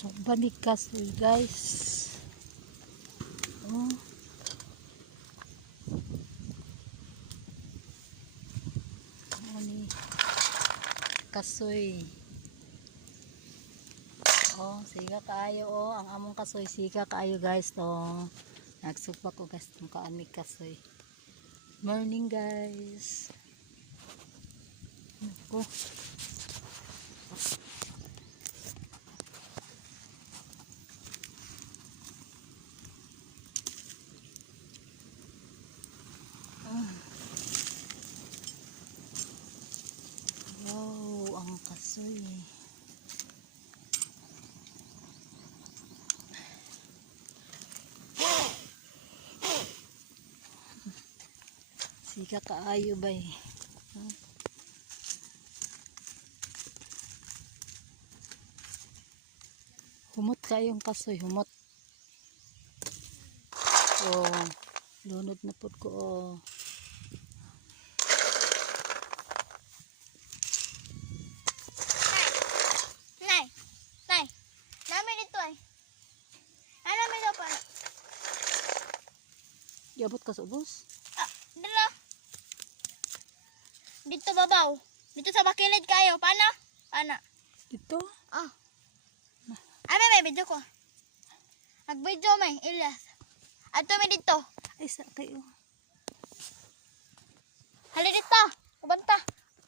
So, balik kasoy guys. Oh. Ani kasoy. Oh, siga kaayo oh, ang among kasoy siga kaayo guys to. Nagsugba ko guys tong kaani kasoy. Morning guys. Ako. Wow, ang kasoy. Siga kaayo ba eh. Humot kayong kasoy, humot. Oh, lunod na pod ko oh. Nay, nay, namin ito ay. Ano namin ito pa? Iabot ka sa ubos? Dala. Dito babaw. Dito sa bakilid kayo. Paano? Paano? Dito? Ah. Ano may video ko? Nag-video may, Ilyas. Ato may dito. Ay, sa kayo. Hali dito. Kubanta.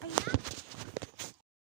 Ayan.